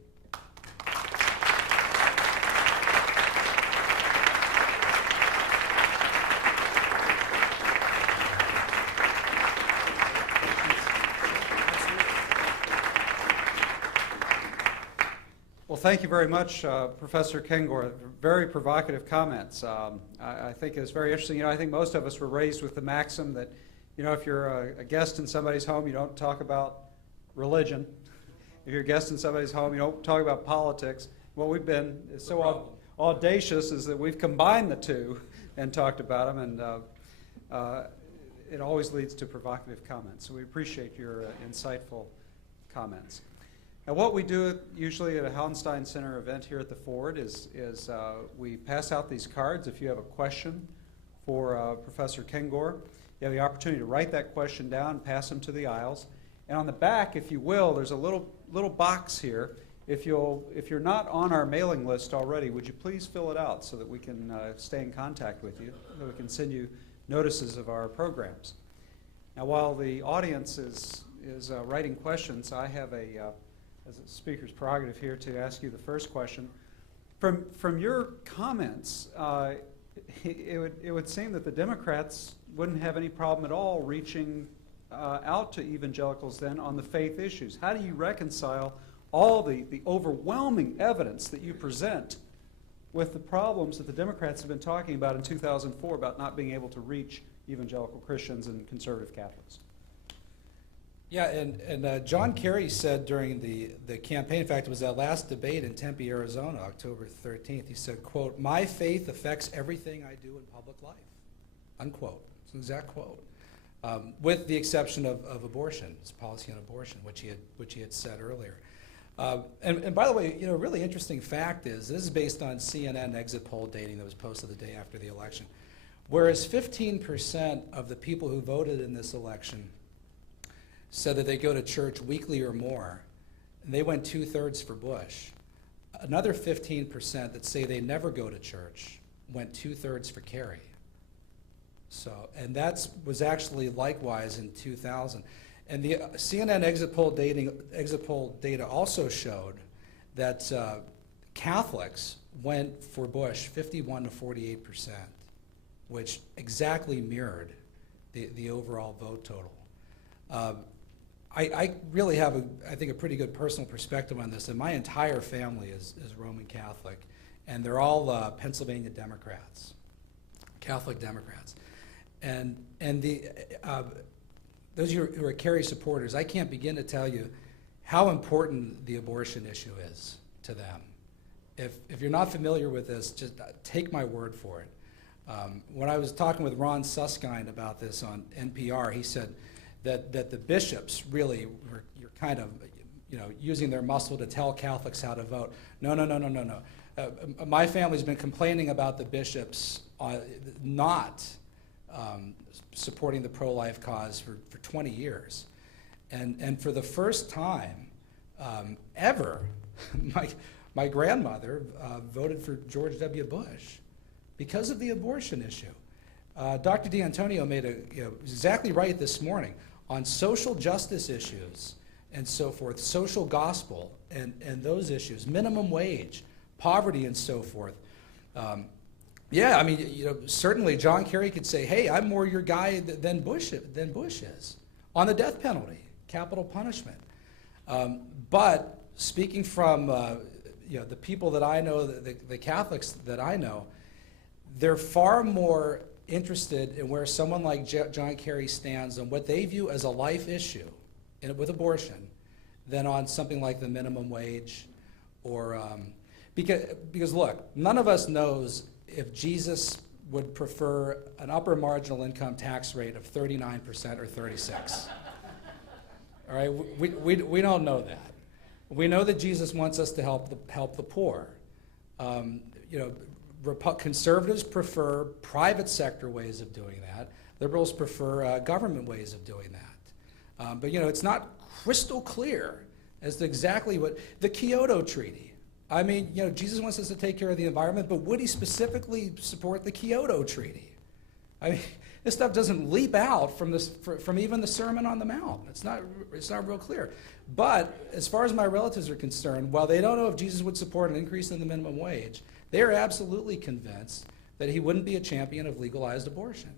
Well, thank you very much, Professor Kengor. Very provocative comments. I think it's very interesting. I think most of us were raised with the maxim that, if you're a guest in somebody's home, you don't talk about religion. If you're a guest in somebody's home, you don't talk about politics. What we've been so audacious is that we've combined the two and talked about them, and it always leads to provocative comments. So we appreciate your insightful comments. Now, what we do usually at a Hallenstein Center event here at the Ford is we pass out these cards. If you have a question for Professor Kengor, you have the opportunity to write that question down and pass them to the aisles. And on the back, if you will, there's a little box here. If you're not on our mailing list already, would you please fill it out so that we can stay in contact with you, so we can send you notices of our programs. Now, while the audience is writing questions, I have as a speaker's prerogative here to ask you the first question. From your comments, it would seem that the Democrats wouldn't have any problem at all reaching out to evangelicals then on the faith issues? How do you reconcile all the overwhelming evidence that you present with the problems that the Democrats have been talking about in 2004 about not being able to reach evangelical Christians and conservative Catholics? Yeah, and John Kerry said during the campaign, in fact, it was that last debate in Tempe, Arizona, October 13th, he said, quote, "My faith affects everything I do in public life," unquote. It's an exact quote. With the exception of abortion, his policy on abortion, which he had said earlier. And by the way, a really interesting fact is, this is based on CNN exit poll dating that was posted the day after the election. Whereas 15% of the people who voted in this election said that they go to church weekly or more, and they went 2/3 for Bush. Another 15% that say they never go to church went 2/3 for Kerry. So, and that was actually likewise in 2000. And the CNN exit poll data also showed that Catholics went for Bush 51 to 48%, which exactly mirrored the overall vote total. I really have, I think, a pretty good personal perspective on this, and my entire family is Roman Catholic, and they're all Pennsylvania Democrats, Catholic Democrats. And those of you who are Kerry supporters, I can't begin to tell you how important the abortion issue is to them. If you're not familiar with this, just take my word for it. When I was talking with Ron Suskind about this on NPR, he said that the bishops really you're kind of using their muscle to tell Catholics how to vote. No. My family's been complaining about the bishops not supporting the pro-life cause for 20 years. And for the first time ever, my grandmother voted for George W. Bush because of the abortion issue. Dr. D'Antonio made exactly right this morning on social justice issues and so forth, social gospel and those issues, minimum wage, poverty and so forth. Yeah, I mean, certainly John Kerry could say, "Hey, I'm more your guy than Bush is on the death penalty, capital punishment." But speaking from the people that I know, the Catholics that I know, they're far more interested in where someone like John Kerry stands on what they view as a life issue with abortion than on something like the minimum wage or because look, none of us knows if Jesus would prefer an upper marginal income tax rate of 39% or 36%. All right, we don't know that. We know that Jesus wants us to help the poor. Conservatives prefer private sector ways of doing that. Liberals prefer government ways of doing that. But it's not crystal clear as to exactly what the Kyoto Treaty. I mean, Jesus wants us to take care of the environment, but would he specifically support the Kyoto Treaty? I mean, this stuff doesn't leap out from even the Sermon on the Mount. It's not real clear. But as far as my relatives are concerned, while they don't know if Jesus would support an increase in the minimum wage, they are absolutely convinced that he wouldn't be a champion of legalized abortion.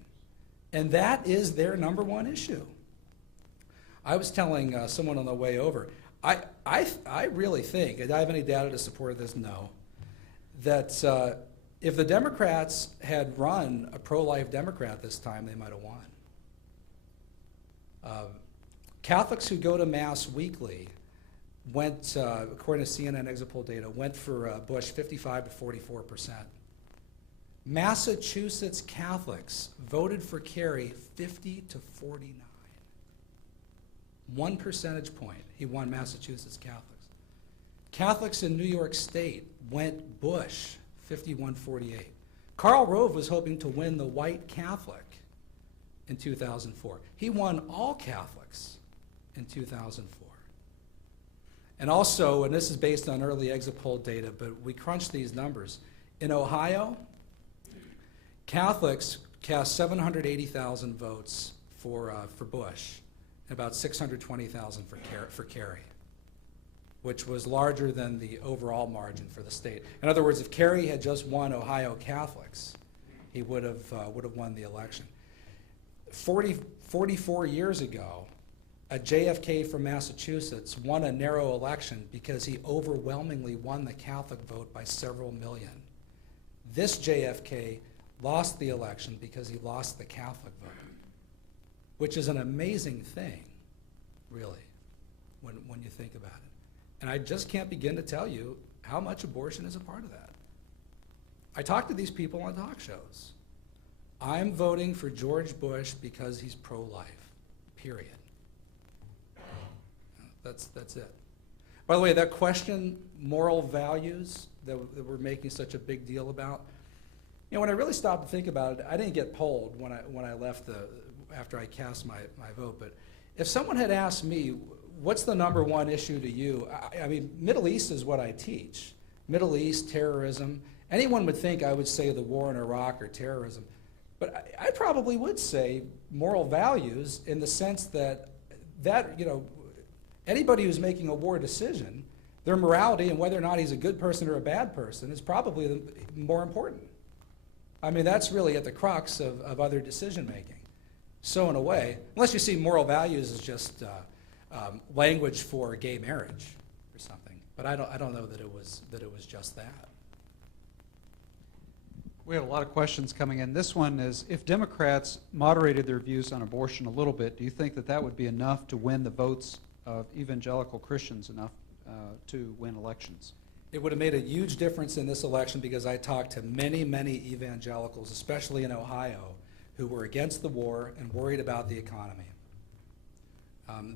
And that is their number one issue. I was telling someone on the way over, I really think, and I have any data to support this? No. That if the Democrats had run a pro-life Democrat this time, they might have won. Catholics who go to Mass weekly went, according to CNN exit poll data, went for Bush 55 to 44%. Massachusetts Catholics voted for Kerry 50 to 49. 1 percentage point, he won Massachusetts Catholics. Catholics in New York State went Bush 51-48. Karl Rove was hoping to win the white Catholic in 2004. He won all Catholics in 2004. And also, and this is based on early exit poll data, but we crunched these numbers. In Ohio, Catholics cast 780,000 votes for Bush, and about 620,000 for Kerry, which was larger than the overall margin for the state. In other words, if Kerry had just won Ohio Catholics, he would have won the election. 44 years ago, a JFK from Massachusetts won a narrow election because he overwhelmingly won the Catholic vote by several million. This JFK lost the election because he lost the Catholic vote, which is an amazing thing, really, when you think about it. And I just can't begin to tell you how much abortion is a part of that. I talk to these people on talk shows. I'm voting for George Bush because he's pro-life, period. That's it. By the way, that question, moral values, that we're making such a big deal about, you know, when I really stopped to think about it, I didn't get polled when I left after I cast my vote, but if someone had asked me, what's the number one issue to you? I mean, Middle East is what I teach. Middle East, terrorism. Anyone would think I would say the war in Iraq or terrorism, but I probably would say moral values in the sense that, you know, anybody who's making a war decision, their morality and whether or not he's a good person or a bad person is probably more important. I mean, that's really at the crux of other decision making. So in a way, unless you see moral values as just language for gay marriage or something, but I don't know that it was just that. We have a lot of questions coming in. This one is, if Democrats moderated their views on abortion a little bit, do you think that would be enough to win the votes of evangelical Christians enough to win elections? It would have made a huge difference in this election because I talked to many, many evangelicals, especially in Ohio, who were against the war and worried about the economy.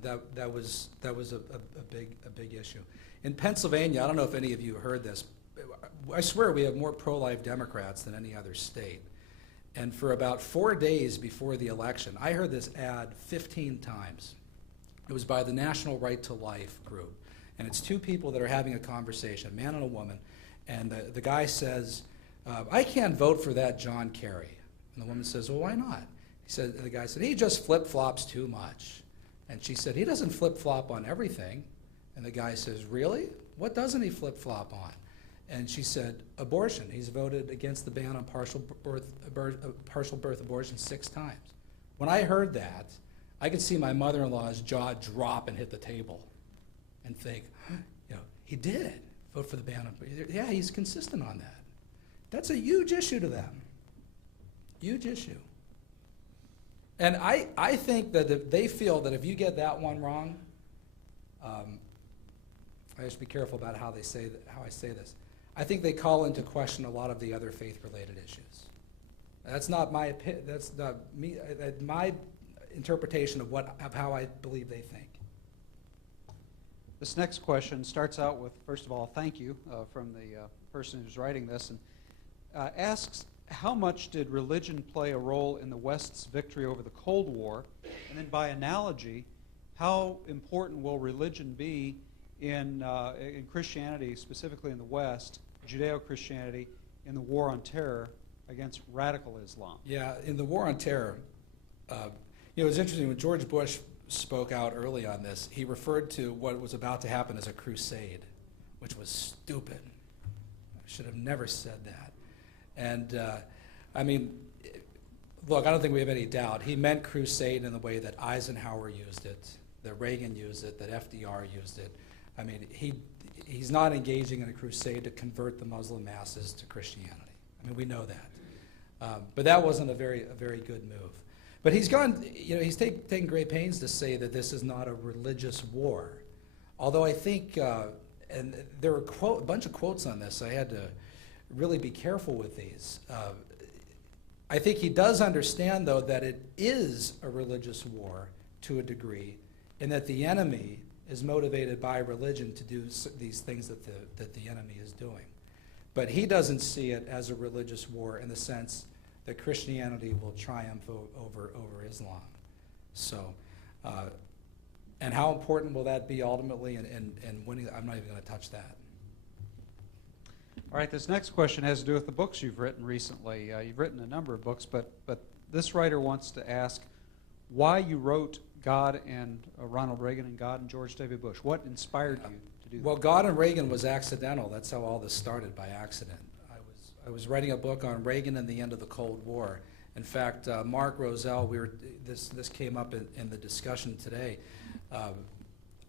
That was a big issue. In Pennsylvania, I don't know if any of you heard this. I swear we have more pro-life Democrats than any other state. And for about 4 days before the election, I heard this ad 15 times. It was by the National Right to Life group. And it's two people that are having a conversation, a man and a woman. And the guy says, I can't vote for that John Kerry. And the woman says, well, why not? The guy said, he just flip-flops too much. And she said, he doesn't flip-flop on everything. And the guy says, really? What doesn't he flip-flop on? And she said, abortion. He's voted against the ban on partial birth abortion 6 times. When I heard that, I could see my mother-in-law's jaw drop and hit the table and think, you know, he did vote for the ban on, yeah, he's consistent on that. That's a huge issue to them. Huge issue. And I think that if they feel that if you get that one wrong, I have to be careful about how I say this. I think they call into question a lot of the other faith-related issues. That's not my opinion. That's not me. My interpretation of how I believe they think. This next question starts out with, first of all, thank you from the person who's writing this, and asks, how much did religion play a role in the West's victory over the Cold War? And then by analogy, how important will religion be in Christianity, specifically in the West, Judeo-Christianity, in the war on terror against radical Islam? Yeah, in the war on terror, it was interesting when George Bush spoke out early on this, he referred to what was about to happen as a crusade, which was stupid. I should have never said that. And I mean, look, I don't think we have any doubt. He meant crusade in the way that Eisenhower used it, that Reagan used it, that FDR used it. I mean, he's not engaging in a crusade to convert the Muslim masses to Christianity. I mean, we know that. But that wasn't a very good move. But he's gone, he's taken great pains to say that this is not a religious war. Although I think, and there were a bunch of quotes on this, so I had to really be careful with these. I think he does understand, though, that it is a religious war to a degree, and that the enemy is motivated by religion to do these things that the enemy is doing. But he doesn't see it as a religious war in the sense that Christianity will triumph over Islam. So, and how important will that be ultimately in winning? I'm not even going to touch that. All right, this next question has to do with the books you've written recently. You've written a number of books, but this writer wants to ask why you wrote God and Ronald Reagan and God and George W. Bush. What inspired you to do that? Well, God and Reagan was accidental. That's how all this started, by accident. I was writing a book on Reagan and the end of the Cold War, In fact, Mark Roselle, this came up in the discussion today.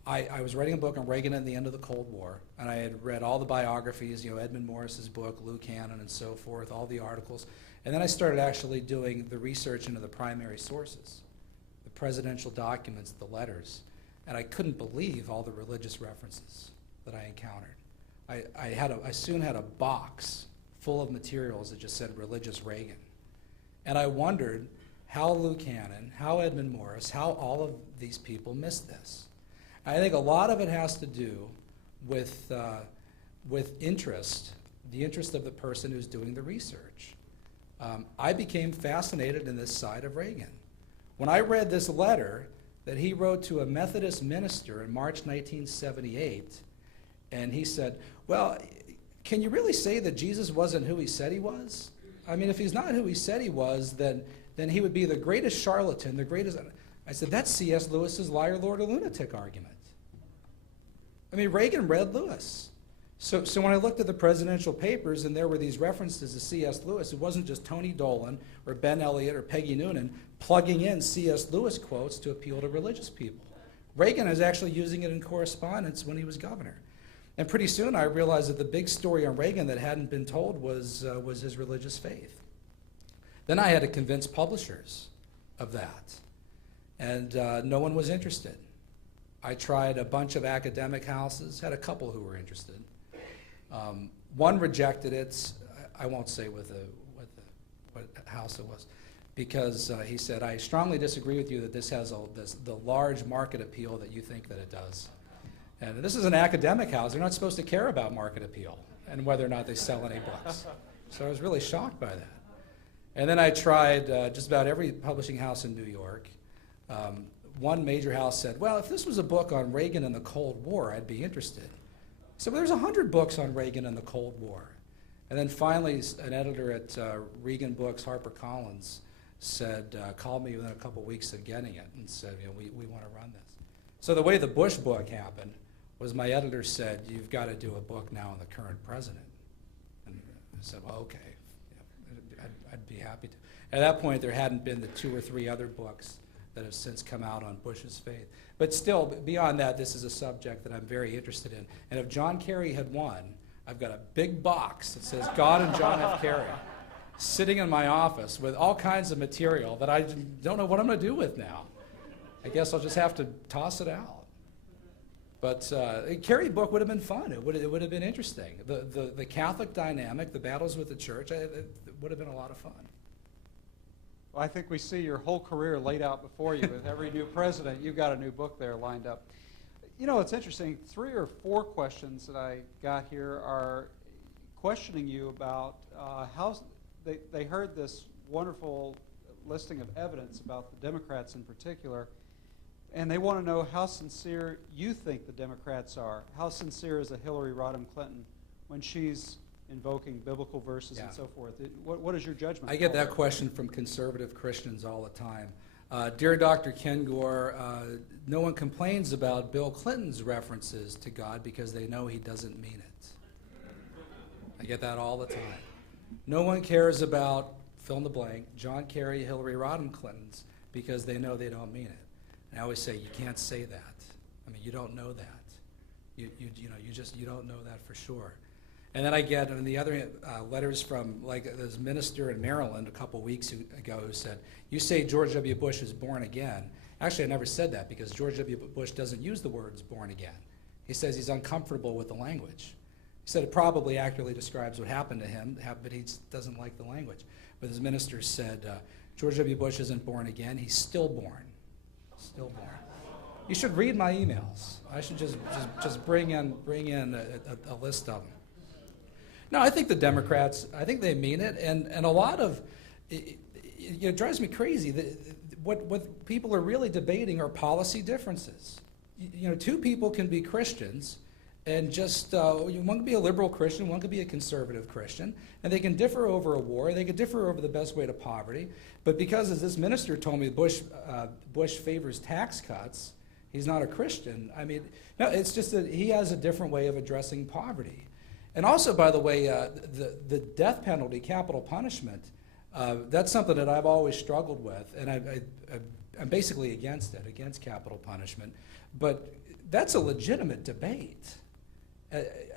I was writing a book on Reagan and the end of the Cold War, and I had read all the biographies, Edmund Morris's book, Lou Cannon, and so forth, all the articles. And then I started actually doing the research into the primary sources, the presidential documents, the letters. And I couldn't believe all the religious references that I encountered. I soon had a box full of materials that just said religious Reagan. And I wondered how Lou Cannon, how Edmund Morris, how all of these people missed this. I think a lot of it has to do with interest, the interest of the person who's doing the research. I became fascinated in this side of Reagan. When I read this letter that he wrote to a Methodist minister in March 1978, and he said, well, can you really say that Jesus wasn't who he said he was? I mean, if he's not who he said he was, then he would be the greatest charlatan, the greatest... I said, that's C.S. Lewis's liar, lord, or lunatic argument. I mean, Reagan read Lewis. So when I looked at the presidential papers and there were these references to C.S. Lewis, it wasn't just Tony Dolan or Ben Elliott or Peggy Noonan plugging in C.S. Lewis quotes to appeal to religious people. Reagan was actually using it in correspondence when he was governor. And pretty soon I realized that the big story on Reagan that hadn't been told was his religious faith. Then I had to convince publishers of that. And no one was interested. I tried a bunch of academic houses, had a couple who were interested. One rejected it. I won't say what house it was, because he said, I strongly disagree with you that this has the large market appeal that you think that it does. And this is an academic house. They're not supposed to care about market appeal and whether or not they sell any books. So I was really shocked by that. And then I tried just about every publishing house in New York. One major house said, well, if this was a book on Reagan and the Cold War, I'd be interested. So there's 100 books on Reagan and the Cold War. And then finally, an editor at Reagan Books, HarperCollins, said, called me within a couple weeks of getting it and said, we want to run this. So the way the Bush book happened was my editor said, you've got to do a book now on the current president. And I said, well, okay, I'd be happy to. At that point, there hadn't been the 2 or 3 other books that have since come out on Bush's faith. But still, beyond that, this is a subject that I'm very interested in. And if John Kerry had won, I've got a big box that says God and John F. Kerry sitting in my office with all kinds of material that I don't know what I'm going to do with now. I guess I'll just have to toss it out. But a Kerry book would have been fun. It would have been interesting. The Catholic dynamic, the battles with the church, it would have been a lot of fun. Well, I think we see your whole career laid out before you. With every new president, you've got a new book there lined up. You know, it's interesting. 3 or 4 questions that I got here are questioning you about how they heard this wonderful listing of evidence about the Democrats in particular, and they want to know how sincere you think the Democrats are. How sincere is a Hillary Rodham Clinton when she's invoking biblical verses and so forth? What is your judgment? I get that question from conservative Christians all the time. Dear Dr. Kengor, no one complains about Bill Clinton's references to God because they know he doesn't mean it. I get that all the time. No one cares about, fill in the blank, John Kerry, Hillary Rodham Clintons because they know they don't mean it. And I always say, you can't say that. I mean, you don't know that. You don't know that for sure. And then I get on the other letters from like this minister in Maryland a couple weeks ago who said, you say George W. Bush is born again. Actually, I never said that because George W. Bush doesn't use the words born again. He says he's uncomfortable with the language. He said it probably accurately describes what happened to him, but he doesn't like the language. But his minister said, George W. Bush isn't born again, he's stillborn. Stillborn. You should read my emails. I should just bring in a list of them. No, I think the Democrats, I think they mean it, and a lot of, it drives me crazy. What people are really debating are policy differences. 2 people can be Christians, and just, one could be a liberal Christian, one could be a conservative Christian, and they can differ over a war, they could differ over the best way to poverty, but because, as this minister told me, Bush favors tax cuts, he's not a Christian. I mean, no, it's just that he has a different way of addressing poverty. And also, by the way, the death penalty, capital punishment, That's something that I've always struggled with, and I'm basically against it, against capital punishment. But that's a legitimate debate.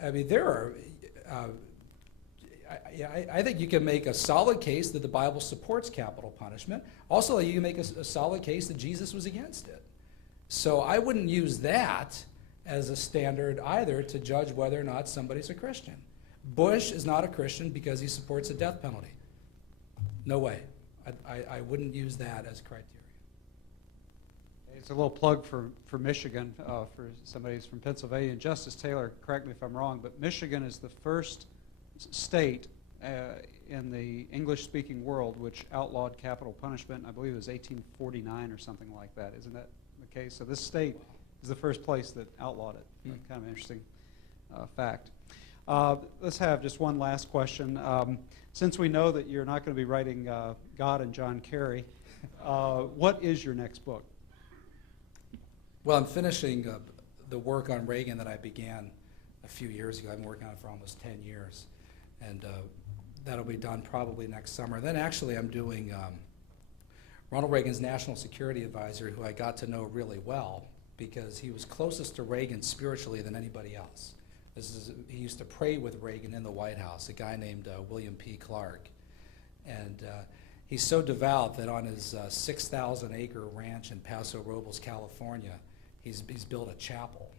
I mean, there are, I think you can make a solid case that the Bible supports capital punishment. Also, you can make a solid case that Jesus was against it. So I wouldn't use that as a standard either to judge whether or not somebody's a Christian. Bush is not a Christian because he supports the death penalty. No way. I wouldn't use that as criteria. It's a little plug for Michigan, for somebody who's from Pennsylvania. And Justice Taylor, correct me if I'm wrong, but Michigan is the first state in the English-speaking world which outlawed capital punishment. I believe it was 1849 or something like that. Isn't that the case? So this state is the first place that outlawed it. Kind of an interesting fact. Let's have just one last question. Since we know that you're not going to be writing God and John Kerry, what is your next book? Well, I'm finishing the work on Reagan that I began a few years ago. I've been working on it for almost 10 years. And that'll be done probably next summer. Then actually I'm doing Ronald Reagan's National Security Advisor, who I got to know really well because he was closest to Reagan spiritually than anybody else. He used to pray with Reagan in the White House, a guy named William P. Clark. And he's so devout that on his 6,000-acre ranch in Paso Robles, California, he's built a chapel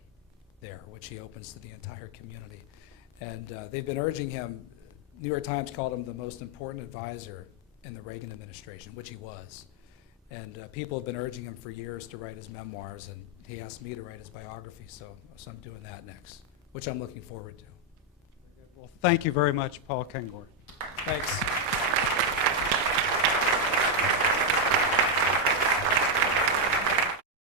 there, which he opens to the entire community. And they've been urging him. New York Times called him the most important advisor in the Reagan administration, which he was. And people have been urging him for years to write his memoirs, and he asked me to write his biography, so I'm doing that next, which I'm looking forward to. Well, thank you very much, Paul Kengor. Thanks.